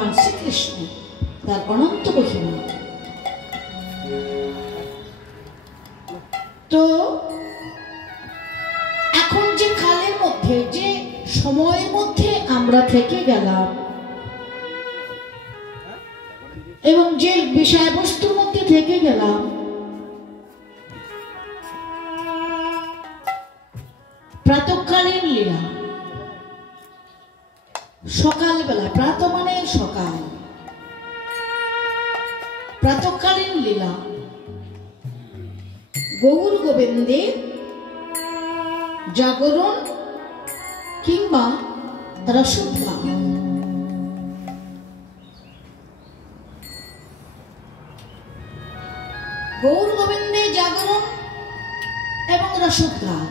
শ্রীকৃষ্ণ তার অনন্ত মহিমা। তো এখন যে কালের মধ্যে, যে সময়ের মধ্যে আমরা থেকে গেলাম এবং যে বিষয়বস্তুর মধ্যে থেকে গেলাম, প্রাতঃকালীন লীলা, সকালবেলা, প্রাত মানে সকাল, প্রাতঃকালীন লীলা, গৌর গোবিন্দের জাগরণ কিংবা রসোদ্ধার। গৌর গোবিন্দের জাগরণ এবং রসোদ্ধার,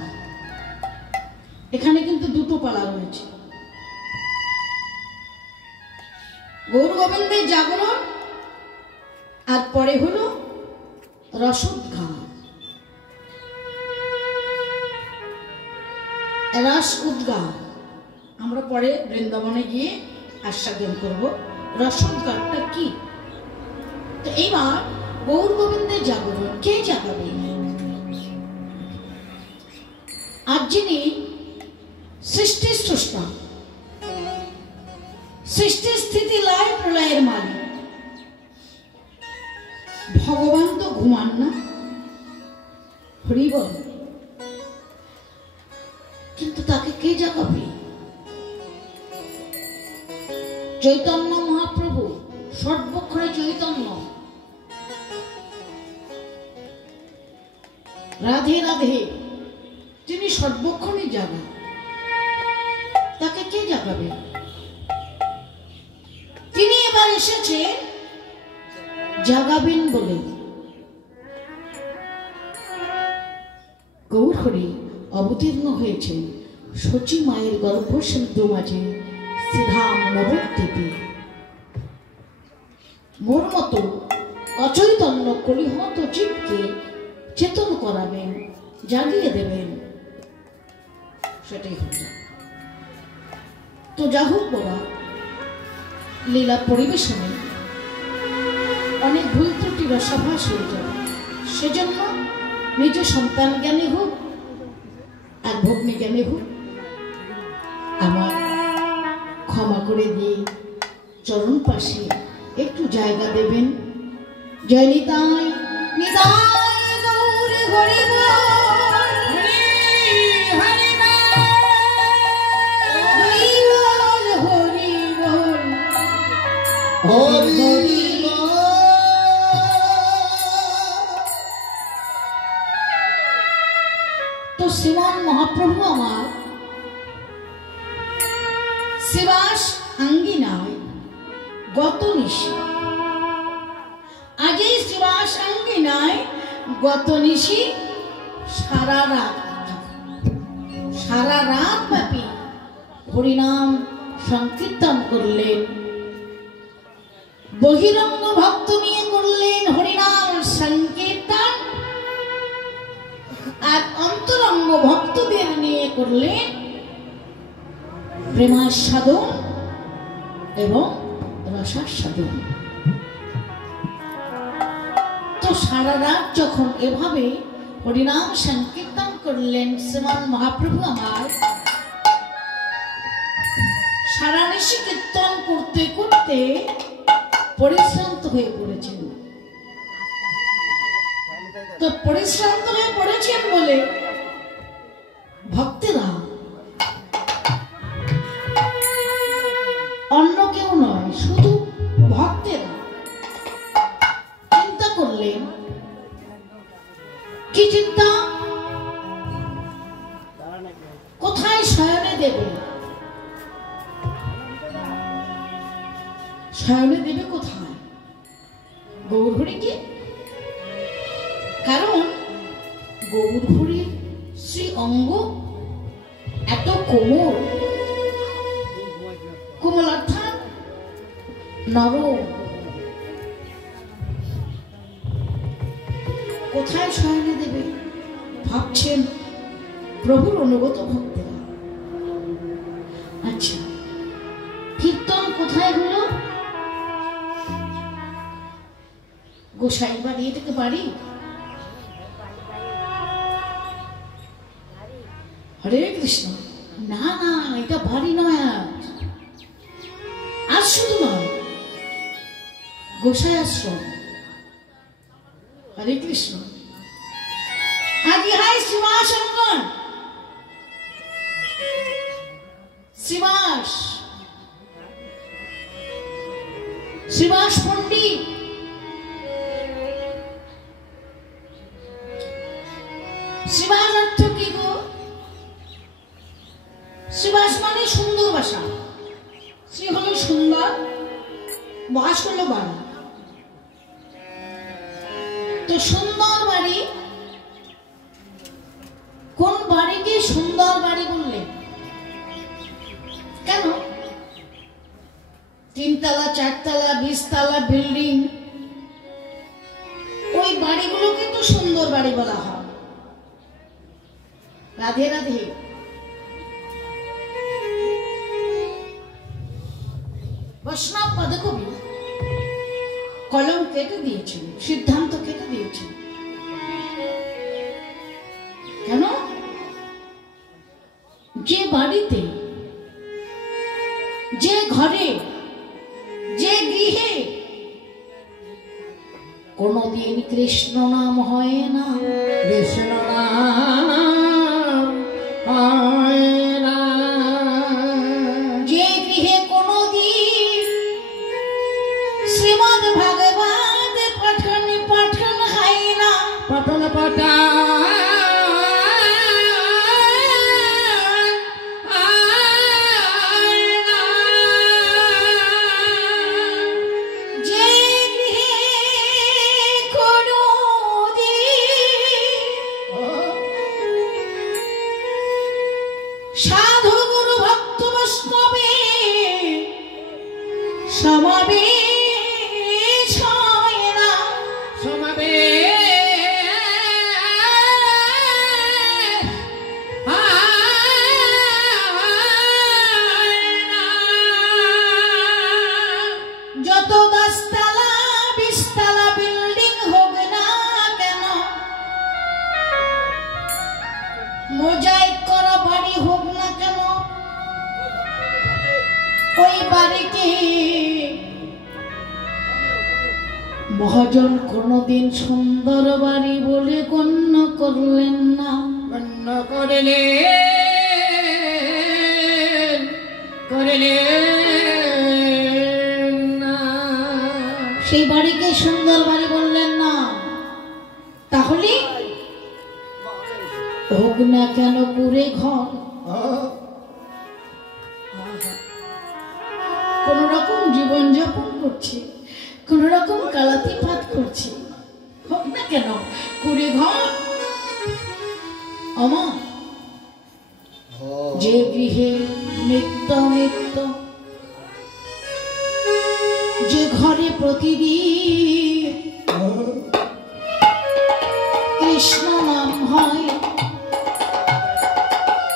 এখানে কিন্তু দুটো পালা রয়েছে। গৌর গোবিন্দের জাগরণ আর পরে হলো রসোদ্ধার, রস উদ্গার। আমরা পরে বৃন্দাবনে গিয়ে আস্বাদন করব রসোদ্গারটা কি। তো এইবার গৌর গোবিন্দের জাগরণ কে জাগাবে? আর যিনি সৃষ্টির স্রষ্টা, সৃষ্টি স্থিতি লয় প্রলয়ের মালিক, ভগবান তো ঘুমান না, হরি বল, কিন্তু তাকে কে জাগাবে? চৈতন্য মহাপ্রভু, সর্বক্ষণে চৈতন্য, রাধে রাধে, তিনি সর্বক্ষণে জাগান, তাকে কে জাগাবে? তিনি এবার এসেছে জাগাবেন বলে। গৌর হরি অবতীর্ণ হয়েছে শচী মায়ের গর্ভসিদ্ধ মাঝে শ্রীধাম নবদ্বীপে। মোর মতো অচৈতন্য কলিহত জীবকে চেতন করাবেন, জাগিয়ে দেবেন, সেটাই হচ্ছে। তো যা হোক বাবা, লীলা পরিবেশনে অনেক ভুল ত্রুটি রসাভাস হয়ে যাবে, সেজন্য নিজ সন্তান জ্ঞানী হোক আর ভগ্নী জ্ঞানী হোক, আমার ক্ষমা করে দিয়ে চরণ পাশে একটু জায়গা দেবেন। জয় নিতাই নিতাই গৌর হরি তো শ্রীমান মহাপ্রভু আমার শিবাস আঙ্গিনায় গত নিশি, আজ এই শিবাস আঙ্গিনায় গত নিশি সারা রাত ব্যাপী হরিনাম সংকীর্তন করলেন, বহিরঙ্গ ভক্ত নিয়ে করলেন হরিনাম সংকীর্তন, আর অন্তরঙ্গ ভক্তদের নিয়ে করলেন প্রেমাস্বাদন এবং রসাস্বাদন। তো সারা রাত যখন এভাবে হরিনাম সংকীর্তন করলেন শ্রীমান মহাপ্রভু আমার, সারা নিশি কীর্তন করতে করতে পরিশ্রান্ত হয়ে পড়েছেন। তো পরিশ্রান্ত হয়ে পড়েছেন বলে ভক্তেরা, অন্য কেউ নয়, শুধু ভক্তেরা চিন্তা করলেন। কি চিন্তা? কোথায় শয়নে দেবে? শয়নে দেবে কোথায়? গৌর হরিকে। কারণ গৌর হরির শ্রী অঙ্গ এত কোমল, কোমল অর্থাৎ নরম, কোথায় শয়নে দেবে ভাবছেন প্রভুর অনুগত ভক্তেরা। আচ্ছা, কীর্তন কোথায় হলো? গোসাই বাড়ি, এটাকে বাড়ি? হরে কৃষ্ণ। না না, এটা বাড়ি নয়। আজ শুধু নয়, গোসাই আশ্রম। হরে কৃষ্ণ। আজ ইহাই শ্রীবাস অঙ্গন, শ্রীবাস, শ্রীবাস পণ্ডিত। শ্রীবাস অর্থ কি গো? শ্রীবাস মানে সুন্দর বাসা। শ্রী হলো সুন্দর, বাস হলো বাড়ি। তো সুন্দর বাড়ি, কোন বাড়িকে সুন্দর বাড়ি বললেন? কেন? 3 তলা 4 তলা 20 তলা বিল্ডিং, ওই বাড়িগুলোকে তো সুন্দর বাড়ি বলা হয়। রাধে রাধে। বৈষ্ণব পদকবি কলম কেটে দিয়েছেন, সিদ্ধান্ত কেটে দিয়েছেন। কেন? যে বাড়িতে, যে ঘরে, যে গৃহে কোনদিন কৃষ্ণ নাম হয় না, কৃষ্ণ নাম হয় না, যে গৃহে কোনদিন শ্রীমদ্ ভাগবত পঠন পঠন হয় না, পঠন পঠন সাধু গুরু ভক্ত বৈষ্ণবে সমাবেশ হয় না, সমাবেশ যত 10 তলা 20 তলা বিল্ডিং হোক না কেন, মোজাইক করা বাড়ি হোক না কেন, ওই বাড়িটি মহাজন কোনদিন সুন্দর বাড়ি বলে গণ্য করলেন না, গণ্য করলেন না, সেই বাড়িকে সুন্দর বাড়ি বললেন না। তাহলে হোক না কেন কুড়ে ঘর, কোন রকম জীবন যাপন করছে, কোন রকম কালাতি পাত করছে, হোক না কেন কুড়ে ঘর। অমা যে গৃহে নিত্য নিত্য, যে ঘরে প্রতিদিন কৃষ্ণ নাম হয়,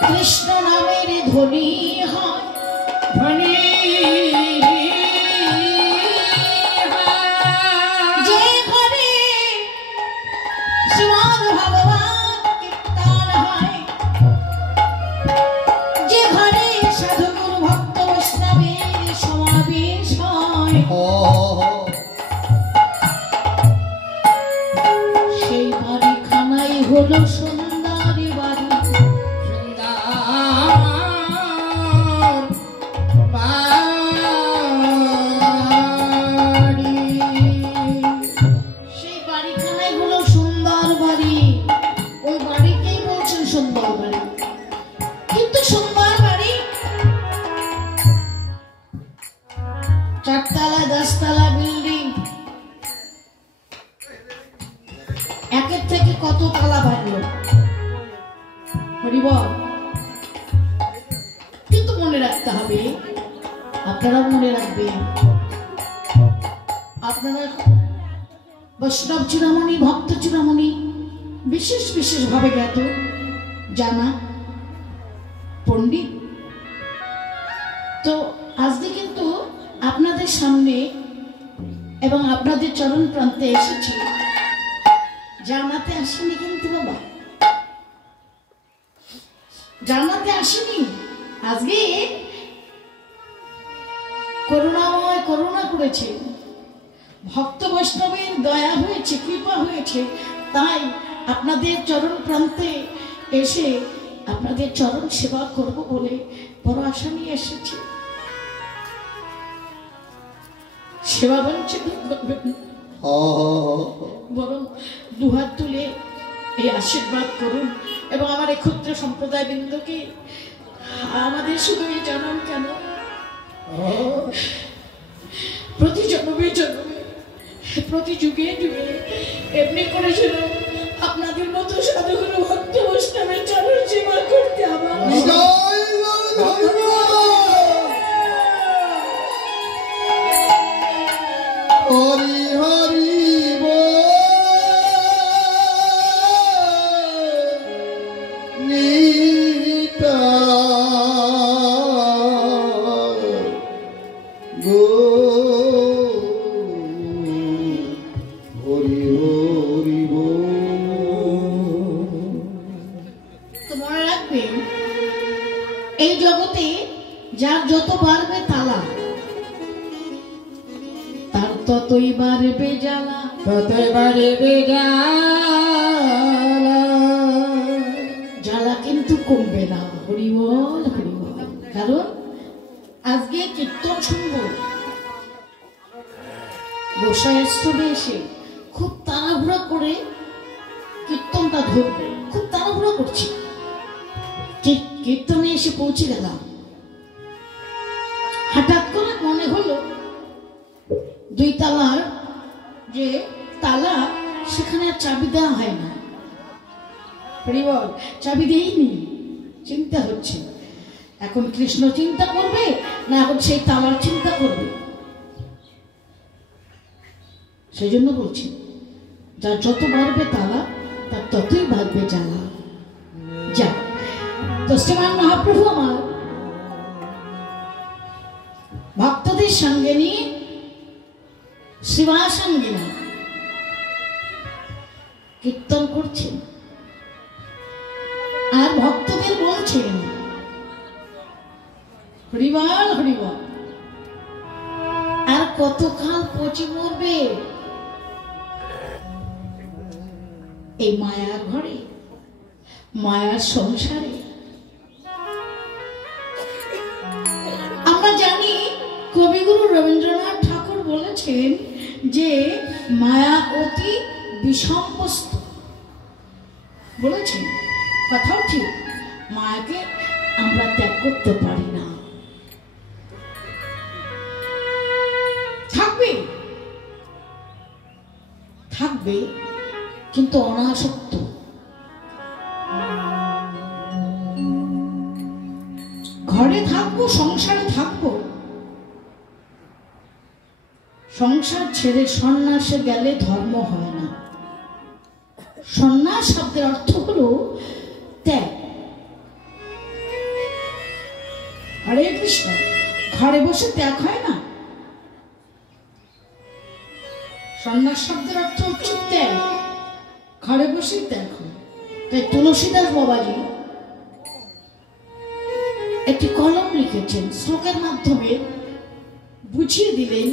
কৃষ্ণ নামের ধ্বনি হয়, ধ্বনি যে ঘরে শ্রীমদ্ ভাগবত কীর্তন হয়, যে ঘরে সাধু গুরু ভক্ত বৈষ্ণবের সমাবেশ হয়, সেই বাড়িখানাই হলো সুন্দর বাড়ি। সেই বাড়িখানাই হলো সুন্দর বাড়ি, ওই বাড়িকেই বলছেন সুন্দর বাড়ি। কিন্তু সুন্দর বাড়ি 4 তলা 10 তলা বিল্ডিং, একের থেকে কত তলা বাড়লো হরিবল। কিন্তু মনে রাখতে হবে, আপনারা মনে রাখবেন, আপনারা বৈষ্ণব চূড়ামণি, ভক্ত চূড়ামণি, বিশেষ বিশেষ ভাবে জ্ঞাত জানা পণ্ডিত। তো আজকে কিন্তু আপনাদের সামনে এবং আপনাদের চরণ প্রান্তে এসেছি। জানাতে আসিনি কিন্তু বাবা, জানাতে আসিনি। আজকে করুণাময় করুণা করেছে, ভক্ত বৈষ্ণবের দয়া হয়েছে, কৃপা হয়েছে, তাই আপনাদের চরণ প্রান্তে এসে আপনাদের চরণ সেবা করব বলে বড় আশা নিয়ে এসেছি। সেবা বঞ্চিত করবেন, বরং দুহাত তুলে এই আশীর্বাদ করুন এবং আমার এই ক্ষুদ্র সম্প্রদায় বৃন্দকে আমাদের শুধু এই জানান কেন, প্রতি জন্মে জন্মে, প্রতি যুগে যুগে এমনি করেছিল আপনাদের মতো সাধুগুরু ভক্ত বৈষ্ণবের চরণ সেবা করতে আমার। হরি হরি নিতা গো হরি হরি তো মনে রাখবেন, এই জগতে যার যত বাড়বে তালা, তার ততই বাড়বে জ্বালা, ততই বাড়বে জ্বালা, জ্বালা কিন্তু কমবে না। হরি বল হরি বল। কারণ আজকে কীর্তন শুনবো, গোসাই স্টুডে এসে খুব তাড়াহুড়া করে কীর্তনটা ধরবে, খুব তাড়াহুড়া করছি, কীর্তনে এসে পৌঁছে গেলাম। হঠাৎ করে মনে হলো দুই তালার যে তালা, সেখানে চাবি দেওয়া হয় না। চাবি দেইনি, চিন্তা হচ্ছে এখন কৃষ্ণ চিন্তা করবে না এখন সেই তালার চিন্তা করবে। সেই জন্য বলছি, যার যত বাড়বে তালা, তার ততই বাড়বে জ্বালা। যা তো শ্রীমান মহাপ্রভু আমার ভক্তদের সঙ্গে নিয়ে শিবাসঙ্গিনা কীর্তন করছেন আর ভক্তদের বলছেন হরিবল হরিবল। আর কতকাল পচে মরবে এই মায়ার ঘরে, মায়ার সংসারে। আমরা জানি কবিগুরু রবীন্দ্রনাথ ঠাকুর বলেছেন যে মায়া অতি বিষম বস্তু, বলেছেন, কথাও ঠিক। মায়াকে আমরা ত্যাগ করতে পারি না, থাকবে থাকবে কিন্তু অনাসক্ত। ঘরে থাকবো, সংসারে থাকবো, সংসার ছেড়ে সন্ন্যাসে গেলে ধর্ম হয় না। সন্ন্যাস শব্দের অর্থ হলো ত্যাগ। হরে কৃষ্ণ, ঘরে বসে ত্যাগ হয় না। সন্ন্যাস শব্দের অর্থ হচ্ছে ত্যাগ, ঘরে বসে ত্যাগ হয়। তাই তুলসীদাস বাবাজি একটি কলম লিখেছেন, শ্লোকের মাধ্যমে বুঝিয়ে দিলেন,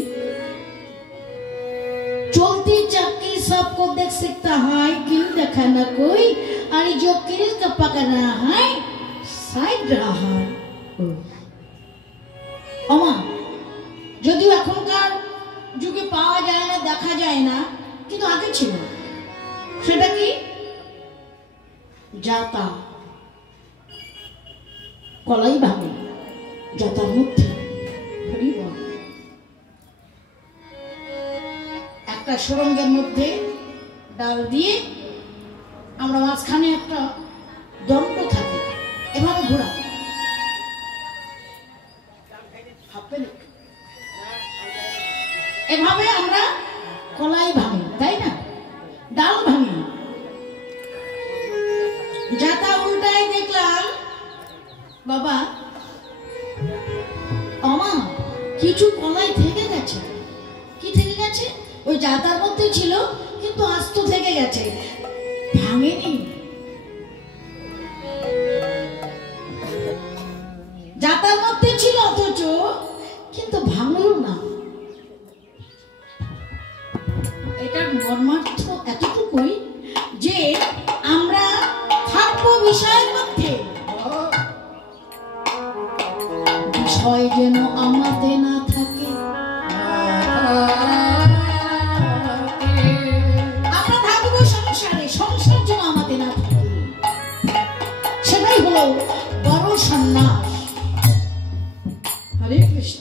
चलती चक्की सबको देख सकता है, किल देखा न कोई, और जो किल का पकड़ रहा है साइड रहा है। अमा যদিও এখনকার যুগে পাওয়া যায় না, দেখা যায় না, কিন্তু আগে ছিল। সেটা কি? জাতা, কলাই ভাঙে জাতার মধ্যে একটা সুরঙ্গের মধ্যে ডাল দিয়ে আমরা মাঝখানে একটা দণ্ড থাকে, এভাবে ঘোরা, এভাবে আমরা কলাই ভাঙি, তাই না? ডাল ভাঙি। জাতা উল্টায় দেখলাম বাবা আমা কিছু কলাই থেকে গেছে। কি থেকে গেছে? ওই জাতার মধ্যে ছিল, কিন্তু আস্ত থেকে গেছে, ভাঙেনি। জাতার মধ্যে ছিল অথচ কিন্তু ভাঙলো না। এটার মর্মার্থ এতটুকুই যে আমরা থাকবো বিষয়ের মধ্যে, বিষয় যেন আমাদের না থাকে। আমরা থাকবো সংসারে, সংসার যেন আমাদের না থাকে। সেটাই হলো বড় সন্ন্যাস। হরে কৃষ্ণ।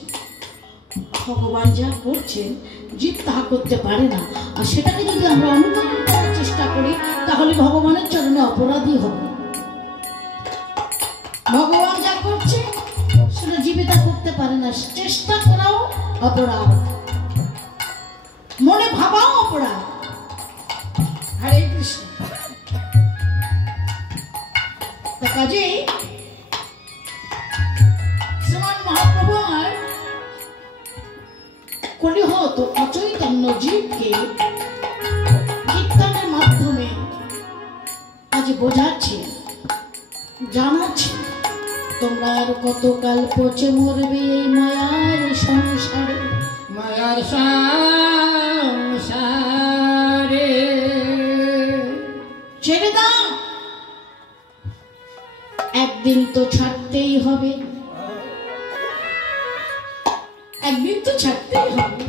ভগবান যা করছেন জীব তাহা করতে পারে না, আর সেটাকে যদি আমরা অনুকরণ করার চেষ্টা করি তাহলে ভগবানের চরণে অপরাধী হব। ভগবান যা করছে সেটা জীবে তা করতে পারে না, চেষ্টা করাও অপরাধ, মনে ভাবাও অপরাধ। হরে কৃষ্ণ। কাজেই শ্রীমান মহাপ্রভু আর কলিহত অচৈতন্য জীবকে কীর্তনের মাধ্যমে আজ বোঝাচ্ছে, জানাচ্ছে, তোমরা আর কতকাল পচে মরবে এই মায়ার সংসারে, মায়ার সংসারে। ছেড়ে দাও, একদিন তো ছাড়তেই হবে, একদিন তো ছাড়তেই হবে।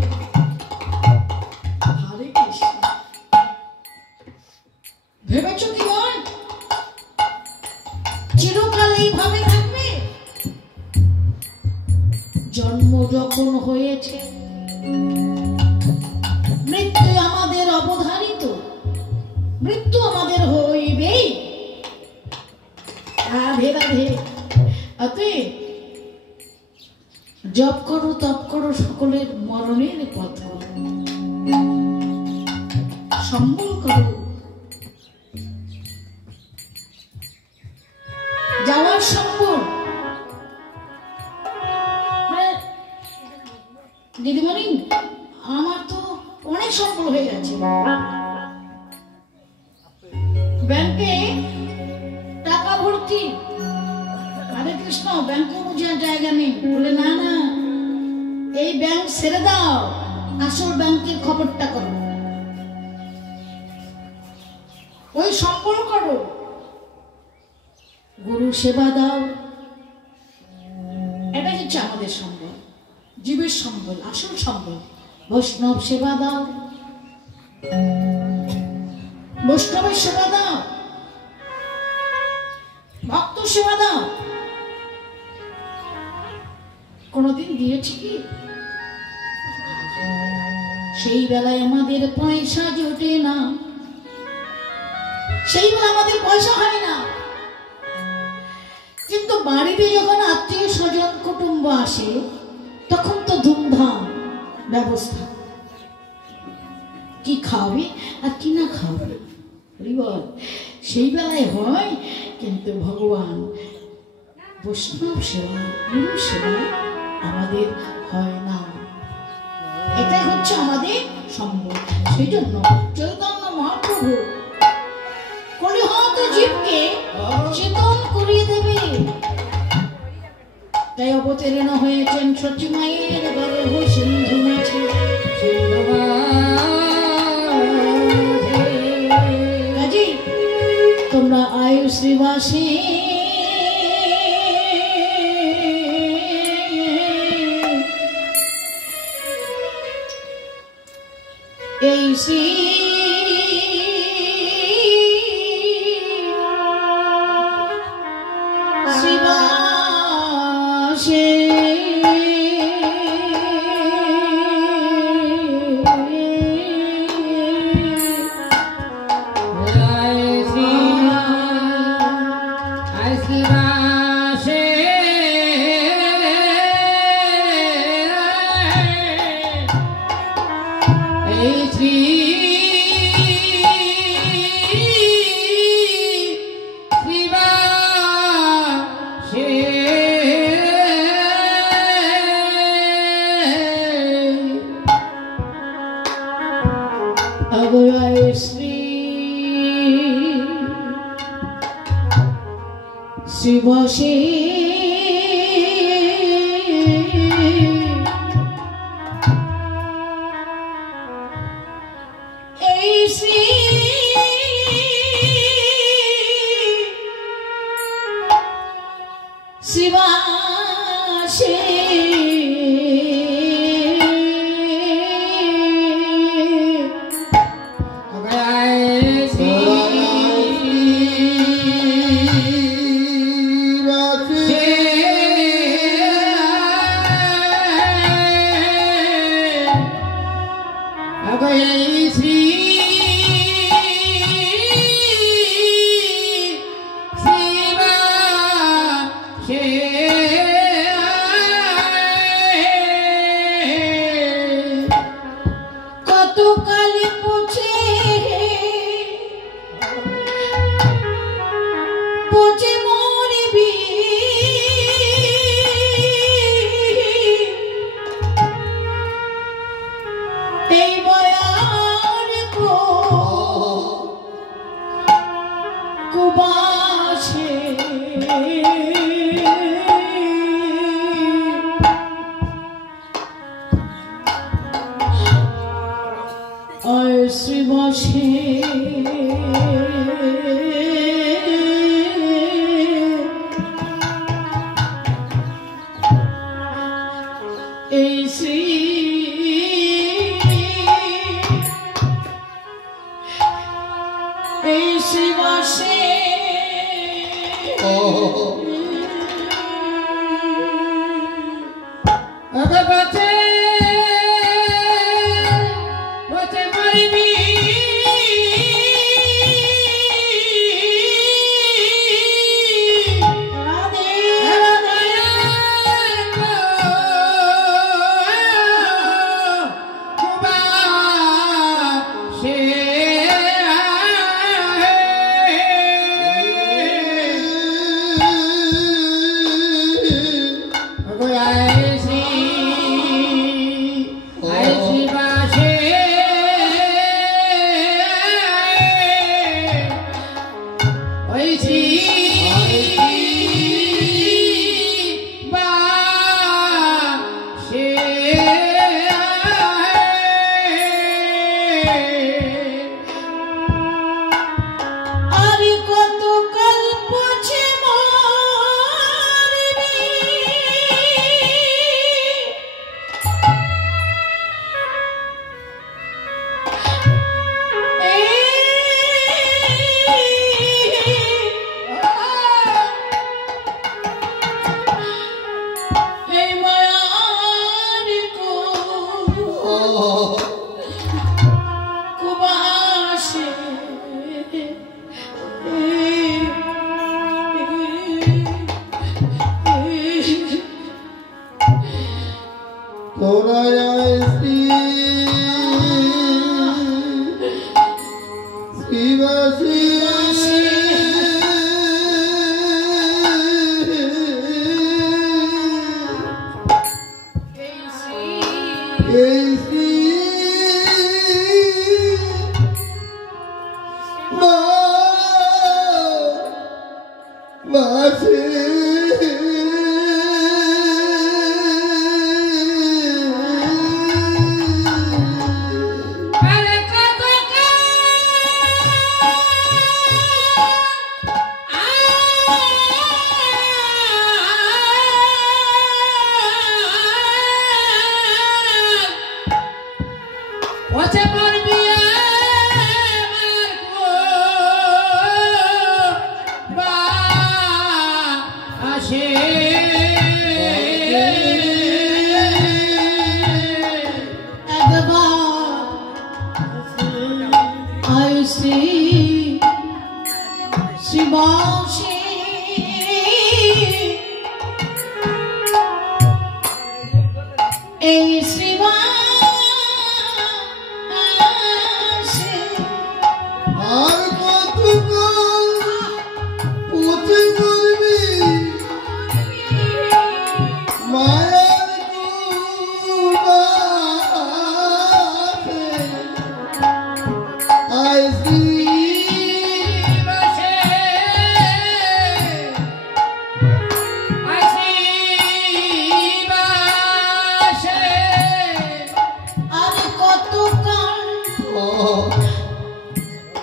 হরে কৃষ্ণ। ভেবেছ কি মন চিরকাল এইভাবে থাকবে? জন্ম যখন হয়েছে, মৃত্যু আমাদের অবধারিত, মৃত্যু আমাদের হইবেই। রাধে রাধে। অতএব জপ করো, তপ করো, সকলের মরণের পথ করো, সম্বল করো, যাওয়ার সম্বল। দিদিমণি, আমার তো অনেক সম্বল হয়ে গেছে, ব্যাংকে টাকা ভর্তি। হরে কৃষ্ণ। ব্যাংকে বোঝার জায়গা নেই। বলে না না, এই ব্যাংক ছেড়ে দাও, আসল ব্যাংকের খবরটা করো, ওই সম্বল করো, গুরু সেবা দাও। এটাই হচ্ছে আমাদের সম্বল, জীবের সম্বল, আসল সম্বল। বৈষ্ণব সেবা দাও, বৈষ্ণবের সেবা দাও, ভক্ত সেবা দাও। কোনদিন দিয়েছি কি? সেই বেলায় আমাদের পয়সা জোটে না, সেই বেলা আমাদের পয়সা হয় না, কিন্তু বাড়িতে যখন আত্মীয় স্বজন কুটুম্ব আসে তখন তো ধুমধাম ব্যবস্থা, কি খাওয়াবে আর কি না খাওয়াবে সেই বেলায় হয়। কিন্তু ভগবান বৈষ্ণব সেবা, গুরু সেবা আমাদের হয় না। এটাই হচ্ছে আমাদের সম্বল। সেই জন্য চৈতন্য মহাপ্রভু কলিহত জীবকে চেতন করিয়ে দেবে, তাই অবতীর্ণ হয়েছেন সচি মায়ের গর্ভ সিন্ধু মাঝে। কাজী তোমরা আয়ু শ্রীবাসে এই শ্রী শিবাসে अगुराय श्री शिवाशी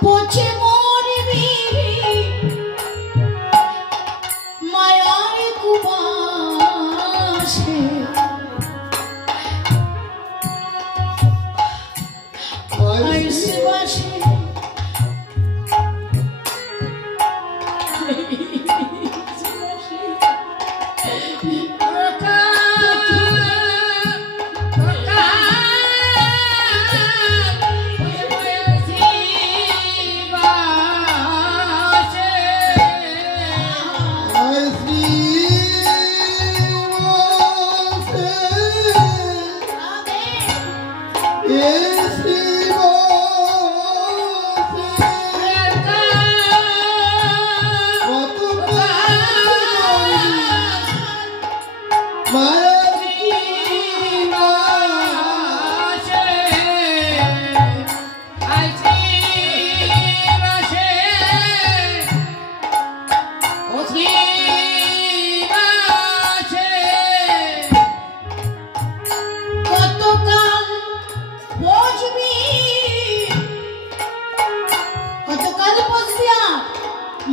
পচে মরবি মায়ার কুবাসে আইসে বাসে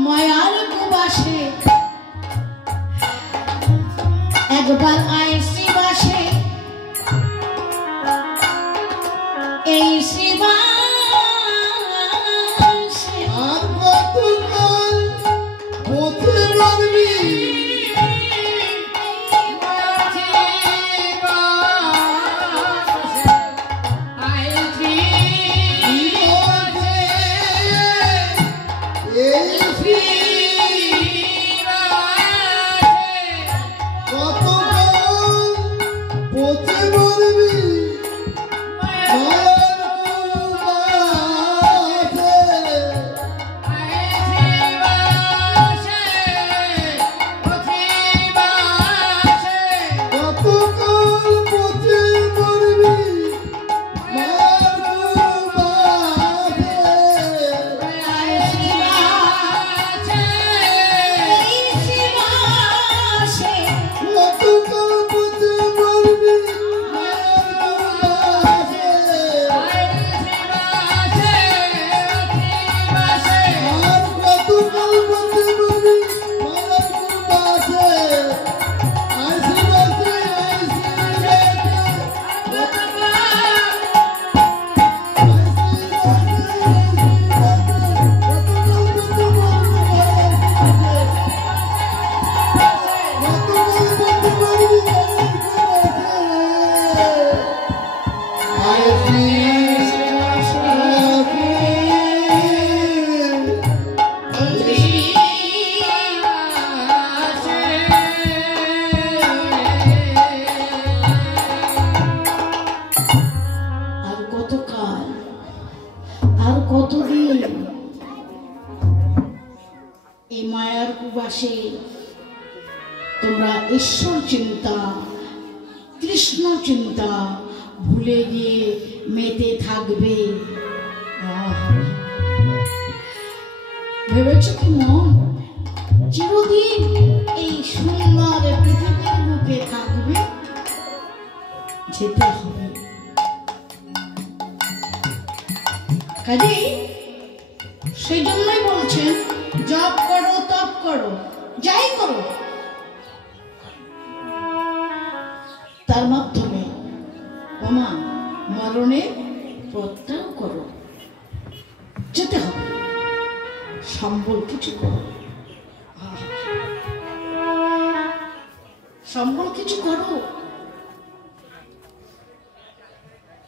মায়ার কুবাসে একবার আইসি বাসে এই শিবাসে আর কতকাল পথে মারবি কতদিন এই মায়ার কুবাসে তোমরা ঈশ্বর চিন্তা কৃষ্ণ চিন্তা ভুলে গিয়ে মেতে থাকবে? ভেবেছ কি মন চিরদিন এই সুন্দর পৃথিবীর বুকে থাকবে? যেতে হবে। কাজেই সেই জন্যই বলছেন জপ করো, তপ করো, যাই করো, তার মাধ্যমে মরণের প্রত্যাগ করো। যেতে হবে, সম্বল কিছু করো, সম্বল কিছু করো।